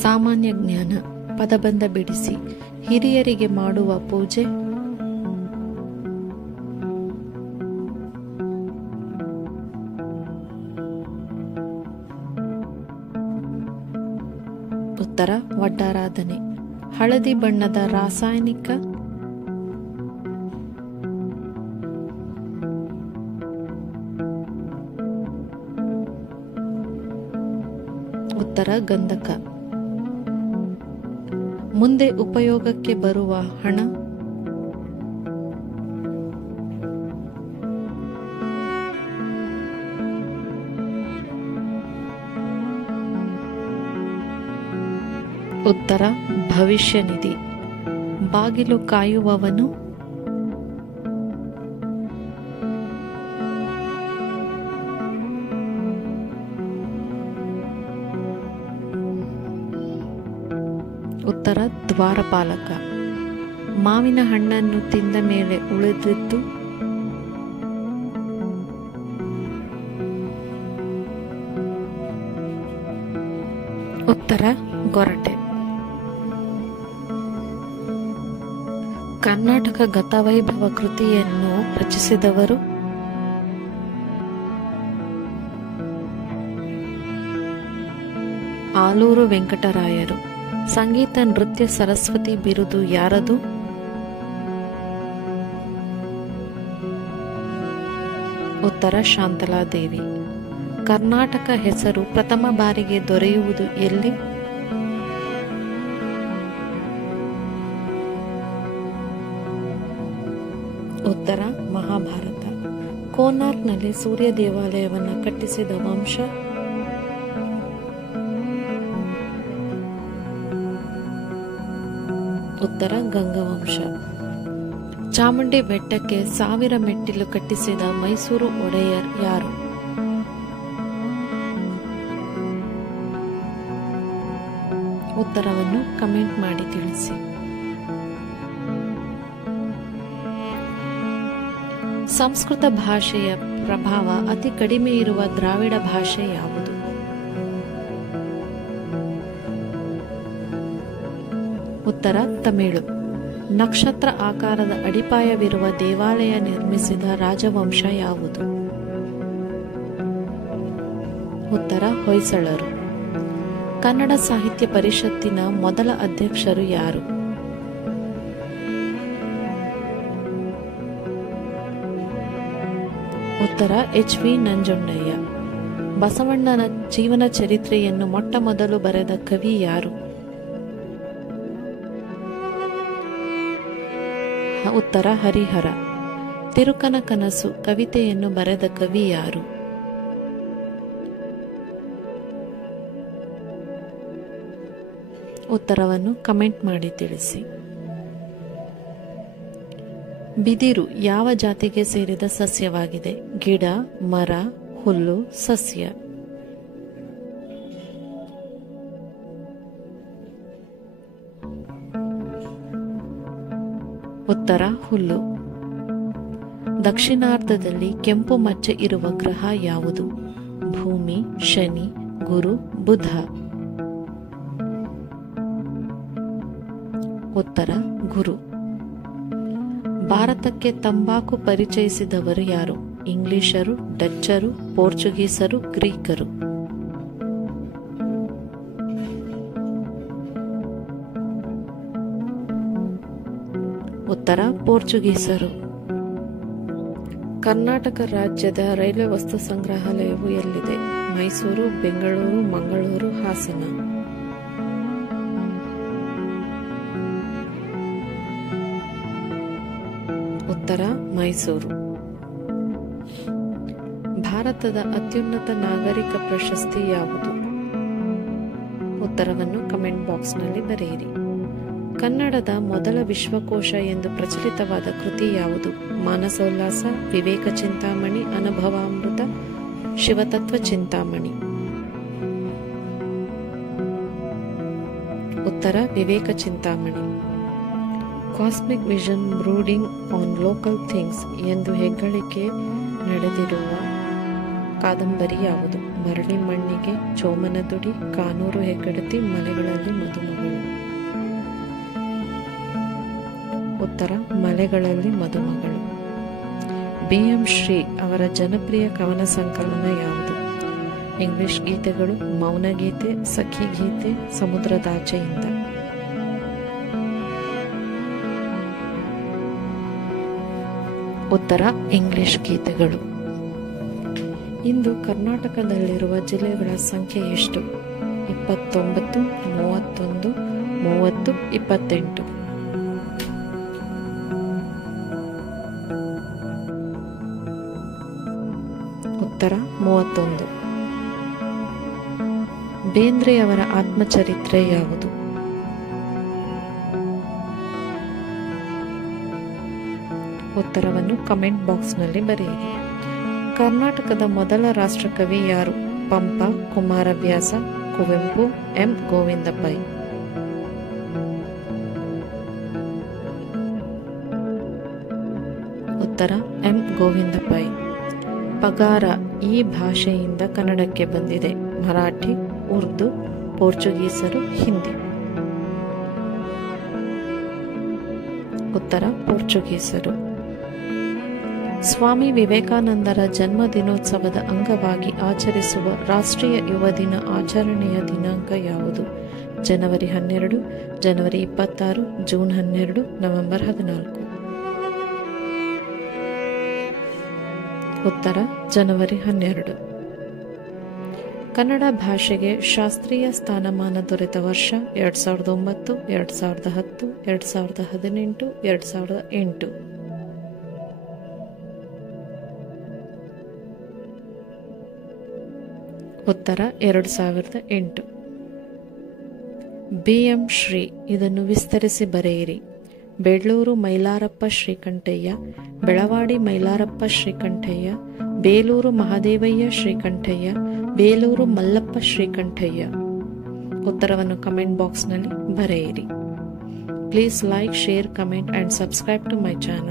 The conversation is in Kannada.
ಸಾಮಾನ್ಯ ಜ್ಞಾನ, ಪದಬಂಧ ಬಿಡಿಸಿ, ಹಿರಿಯರಿಗೆ ಮಾಡುವ ಪೂಜೆ, ಉತ್ತರ ವಡ್ಡಾರಾಧನೆ. ಹಳದಿ ಬಣ್ಣದ ರಾಸಾಯನಿಕ, ಉತ್ತರ ಗಂಧಕ. ಮುಂದೆ ಉಪಯೋಗಕ್ಕೆ ಬರುವ ಹಣ, ಉತ್ತರ ಭವಿಷ್ಯ ನಿಧಿ. ಬಾಗಿಲು ಕಾಯುವವನು, ಉತ್ತರ ದ್ವಾರಪಾಲಕ. ಮಾವಿನ ಹಣ್ಣನ್ನು ತಿಂದ ಮೇಲೆ ಉಳಿದಿದ್ದು, ಉತ್ತರ ಗೊರಟೆ. ಕರ್ನಾಟಕ ಗತವೈಭವ ಕೃತಿಯನ್ನು ರಚಿಸಿದವರು, ಆಲೂರು ವೆಂಕಟರಾಯರು. ಸಂಗೀತ ನೃತ್ಯ ಸರಸ್ವತಿ ಬಿರುದು ಯಾರದು? ಉತ್ತರ ಶಾಂತಲಾದೇವಿ. ಕರ್ನಾಟಕ ಹೆಸರು ಪ್ರಥಮ ಬಾರಿಗೆ ದೊರೆಯುವುದು ಎಲ್ಲಿ? ಉತ್ತರ ಮಹಾಭಾರತ. ಕೋನಾರ್ಕ್ನಲ್ಲಿ ಸೂರ್ಯ ದೇವಾಲಯವನ್ನು ಕಟ್ಟಿಸಿದ ವಂಶ, ಉತ್ತರ ಗಂಗವಂಶ. ಚಾಮುಂಡಿ ಬೆಟ್ಟಕ್ಕೆ 1000 ಮೆಟ್ಟಿಲು ಕಟ್ಟಿಸಿದ ಮೈಸೂರು ಒಡೆಯರ್ ಯಾರು? ಉತ್ತರವನ್ನು ಕಮೆಂಟ್ ಮಾಡಿ ತಿಳಿಸಿ. ಸಂಸ್ಕೃತ ಭಾಷೆಯ ಪ್ರಭಾವ ಅತಿ ಕಡಿಮೆ ಇರುವ ದ್ರಾವಿಡ ಭಾಷೆ ಯಾವುದು? ಉತ್ತರ ತಮಿಳು. ನಕ್ಷತ್ರ ಆಕಾರದ ಅಡಿಪಾಯವಿರುವ ದೇವಾಲಯ ನಿರ್ಮಿಸಿದ ರಾಜವಂಶ ಯಾವುದು? ಉತ್ತರ ಹೊಯ್ಸಳರು. ಕನ್ನಡ ಸಾಹಿತ್ಯ ಪರಿಷತ್ತಿನ ಮೊದಲ ಅಧ್ಯಕ್ಷರು ಯಾರು? ಉತ್ತರ ಎಚ್.ವಿ. ನಂಜುಂಡಯ್ಯ. ಬಸವಣ್ಣನ ಜೀವನ ಚರಿತ್ರೆಯನ್ನು ಮೊಟ್ಟ ಮೊದಲು ಬರೆದ ಕವಿ ಯಾರು? ಉತ್ತರ ಹರಿಹರ. ತಿರುಕನ ಕನಸು ಕವಿತೆಯನ್ನು ಬರೆದ ಕವಿ ಯಾರು? ಉತ್ತರವನ್ನು ಕಮೆಂಟ್ ಮಾಡಿ ತಿಳಿಸಿ. ಬಿದಿರು ಯಾವ ಜಾತಿಗೆ ಸೇರಿದ ಸಸ್ಯವಾಗಿದೆ? ಗಿಡ, ಮರ, ಹುಲ್ಲು, ಸಸ್ಯ? ಉತ್ತರ ಹುಲ್ಲು. ದಕ್ಷಿಣಾರ್ಧದಲ್ಲಿ ಕೆಂಪು ಮಚ್ಚೆ ಇರುವ ಗ್ರಹ ಯಾವುದು? ಭೂಮಿ, ಶನಿ, ಗುರು, ಬುಧ? ಉತ್ತರ ಗುರು. ಭಾರತಕ್ಕೆ ತಂಬಾಕು ಪರಿಚಯಿಸಿದವರು ಯಾರು? ಇಂಗ್ಲಿಷರು, ಡಚ್ಚರು, ಪೋರ್ಚುಗೀಸರು, ಗ್ರೀಕರು? ಉತ್ತರ ಪೋರ್ಚುಗೀಸರು. ಕರ್ನಾಟಕ ರಾಜ್ಯದ ರೈಲ್ವೆ ವಸ್ತು ಸಂಗ್ರಹಾಲಯವು ಎಲ್ಲಿದೆ? ಮೈಸೂರು, ಬೆಂಗಳೂರು, ಮಂಗಳೂರು, ಹಾಸನ? ಉತ್ತರ ಮೈಸೂರು. ಭಾರತದ ಅತ್ಯುನ್ನತ ನಾಗರಿಕ ಪ್ರಶಸ್ತಿ ಯಾವುದು? ಉತ್ತರವನ್ನು ಕಮೆಂಟ್ ಬಾಕ್ಸ್ನಲ್ಲಿ ಬರೆಯಿರಿ. ಕನ್ನಡದ ಮೊದಲ ವಿಶ್ವಕೋಶ ಎಂದು ಪ್ರಚಲಿತವಾದ ಕೃತಿ ಯಾವುದು? ಮಾನಸೋಲ್ಲಾಸ, ವಿವೇಕ ಚಿಂತಾಮಣಿ, ಅನುಭವಾಮೃತ, ಶಿವತತ್ವ ಚಿಂತಾಮಣಿ? ಉತ್ತರ Viveka Chintamani. Cosmic vision brooding on local things ಎಂದು ಹೆಗ್ಗಳಿಕೆ ನಡೆದಿರುವ ಕಾದಂಬರಿ ಯಾವುದು? ಮರಳಿ ಮಣ್ಣಿಗೆ ಚೋಮನದುಡಿ ಕಾನೂರು ಹೆಗ್ಗಡತಿ ಮಲೆಗಳಲ್ಲಿ ಮದುಮಗಳು. ಉತ್ತರ ಮಲೆಗಳಲ್ಲಿ ಮದುಮಗಳು. BM ಶ್ರೀ ಅವರ ಜನಪ್ರಿಯ ಕವನ ಸಂಕಲನ ಯಾವುದು? ಇಂಗ್ಲಿಷ್ ಗೀತೆಗಳು, ಮೌನಗೀತೆ, ಸಖಿ ಗೀತೆ, ಸಮುದ್ರದಾಚೆಯಿಂದ. ಉತ್ತರ ಇಂಗ್ಲಿಷ್ ಗೀತೆಗಳು. ಇಂದು ಕರ್ನಾಟಕದಲ್ಲಿರುವ ಜಿಲ್ಲೆಗಳ ಸಂಖ್ಯೆ ಎಷ್ಟು? 29, 31, 30, 28. ಉತ್ತರ 31. ಬೇಂದ್ರೆಯವರ ಆತ್ಮಚರಿತ್ರೆ ಯಾವುದು? ಉತ್ತರವನ್ನು ಕಮೆಂಟ್ ಬಾಕ್ಸ್ನಲ್ಲಿ ಬರೆಯಿರಿ. ಕರ್ನಾಟಕದ ಮೊದಲ ರಾಷ್ಟ್ರಕವಿ ಯಾರು? ಪಂಪ, ಕುಮಾರವ್ಯಾಸ, ಕುವೆಂಪು, M. ಗೋವಿಂದ ಪೈ. ಉತ್ತರ M. ಗೋವಿಂದ ಪೈ. ಪಗಾರ ಈ ಭಾಷೆಯಿಂದ ಕನ್ನಡಕ್ಕೆ ಬಂದಿದೆ. ಮರಾಠಿ, ಉರ್ದು, ಪೋರ್ಚುಗೀಸರು, ಹಿಂದಿ. ಉತ್ತರ ಪೋರ್ಚುಗೀಸರು. ಸ್ವಾಮಿ ವಿವೇಕಾನಂದರ ಜನ್ಮ ದಿನೋತ್ಸವದ ಅಂಗವಾಗಿ ಆಚರಿಸುವ ರಾಷ್ಟ್ರೀಯ ಯುವ ದಿನ ಆಚರಣೆಯ ದಿನಾಂಕ ಯಾವುದು? ಜನವರಿ 12, ಜನವರಿ 26, ಜೂನ್ 12, ನವೆಂಬರ್ 14. ಉತ್ತರ ಜನವರಿ 12. ಕನ್ನಡ ಭಾಷೆಗೆ ಶಾಸ್ತ್ರೀಯ ಸ್ಥಾನಮಾನ ದೊರೆತ ವರ್ಷ 2009, 2010, 2018, 2008. ಉತ್ತರ 2008. BM ಶ್ರೀ ಇದನ್ನು ವಿಸ್ತರಿಸಿ ಬರೆಯಿರಿ. ಬೆಳ್ಳೂರು ಮೈಲಾರಪ್ಪ ಶ್ರೀಕಂಠಯ್ಯ, ಬೆಳವಾಡಿ ಮೈಲಾರಪ್ಪ ಶ್ರೀಕಂಠಯ್ಯ, ಬೇಲೂರು ಮಹಾದೇವಯ್ಯ ಶ್ರೀಕಂಠಯ್ಯ, ಬೇಲೂರು ಮಲ್ಲಪ್ಪ ಶ್ರೀಕಂಠಯ್ಯ. ಉತ್ತರವನ್ನು ಕಮೆಂಟ್ ಬಾಕ್ಸ್ನಲ್ಲಿ ಬರೆಯಿರಿ. Please like, share, comment and subscribe to my channel.